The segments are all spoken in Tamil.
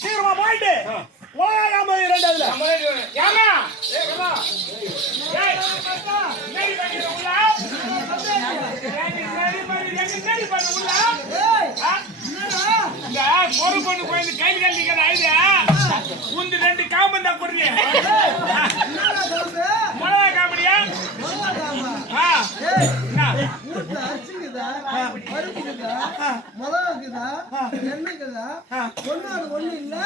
சீக்கிரமா போயிட்டு கைது கல்விக்கிற ஐடியா உந்து 2 காம்பந்தா கொடுங்க மொளகா காமெடியா மொளகுதா எண்ணெய்க்குதா ஒண்ணு இல்ல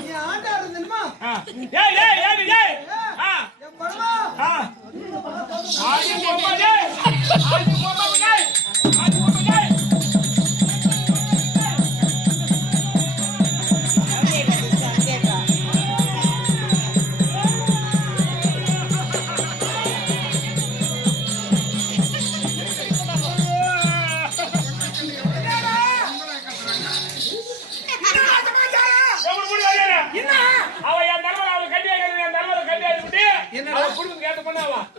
நீ ஆண்டாடு தெரியுமா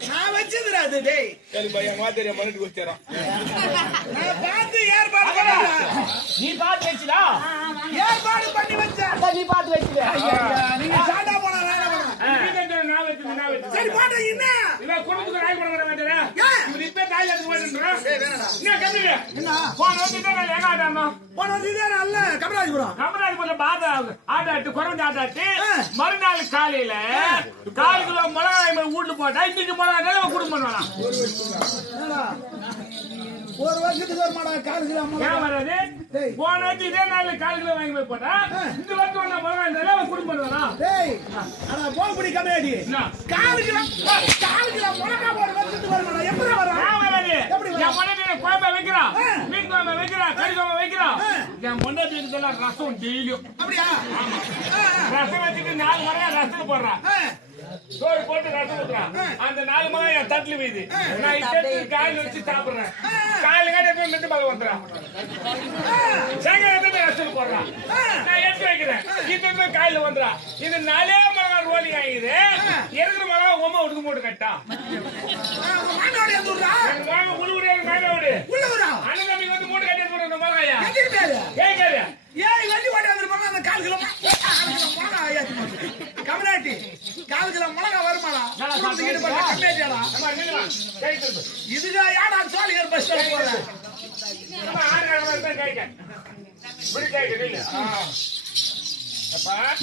நான் வச்சதுராது டேய் சரி பையன் மாத்தேரிய மனட்டுக்கு வச்சறோம் நான் பார்த்து ஏற்பாடு பண்ணல நீ பாத்து வச்சிடா ஏற்பாடு பண்ணி வச்ச நீ பாத்து வச்சிடு நீங்க சாண்டா போனா நான் வச்சு சரி பாட்டு என்ன இவ குடும்பத்துக்கு ராய் போட மாட்டேறா இவன் இப்ப தாயில இருந்து போயிடுறா என்ன கம்மிங்க என்ன போன வந்து நான் எங்க ஆடாமா போன வந்து இதே நல்ல கமராஜபுரம் பாத ஆடாட்டு குறவண்டி ஆடாட்டு மறுநாள் காலையில 4 கிலோ மிளகாய் வீட்டுல போட்டா இன்னைக்கு மிளகாய் குடும்பம் பண்ணுவானா ஒரு வருஷத்துக்கு ஒரு மாடா 4 கிலோ ஏன் வராது போன இதே நாள் 4 கிலோ வாங்கி போய் போட்டா இந்த வருஷம் மிளகாய் இருந்தாலும் குடும்பம் பண்ணுவானா டேய் ஆனா போம்படி கம்மியாடி 4 கிலோ மிளகாய் ஒரு வருஷத்துக்கு ஒரு மாடா எப்படி வரும் ஏன் வராது என் மனைவி குழம்பு வைக்கிறான் மீன் குழம்பு வைக்கிறான் கறி குழம்பு வைக்கிறான் என் மொண்டாட்டி இதெல்லாம் ரசம் டெய்லியும் அப்படியா ரசம் வச்சுட்டு 4 முறையா ரசத்துக்கு போடுறான் சோறு போட்டு ரசம் ஊத்துறான் அந்த 4 முறை என் தட்டுல வீது நான் இட்டு காயில வச்சு சாப்பிடுறேன் காயில காட்டி மிட்டு பாக்க வந்துறான் சாயங்காலத்துல ரசத்துக்கு போடுறான் நான் எடுத்து வைக்கிறேன் இது காயில வந்துறான் இது 4 மிளகா ரோலி ஆகிது இருக்கிற மிளகா உமா உடுக்கு போட்டு கட்டான் உழுவுறேன் அண்ணன் தம்பி வந்து மூட்டு கட்டி போட்டு மிளகாயா கேட்காது ஏய் வண்டி ஓடி வந்துருப்பாங்க அந்த 4 கிலோ மிளகாய் கமராட்டி 4 கிலோ மிளகாய் வருமாடா இதுக்கு யாரா சோழியர் பஸ் போறேன்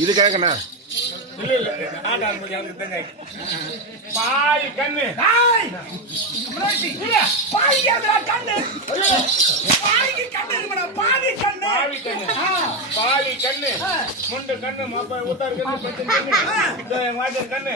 இது கேட்கண்ணா பாய் கண்ணு பாவி கண்ணு முண்டு கண்ணு ஊத்தாரு கண்ணு கண்ணு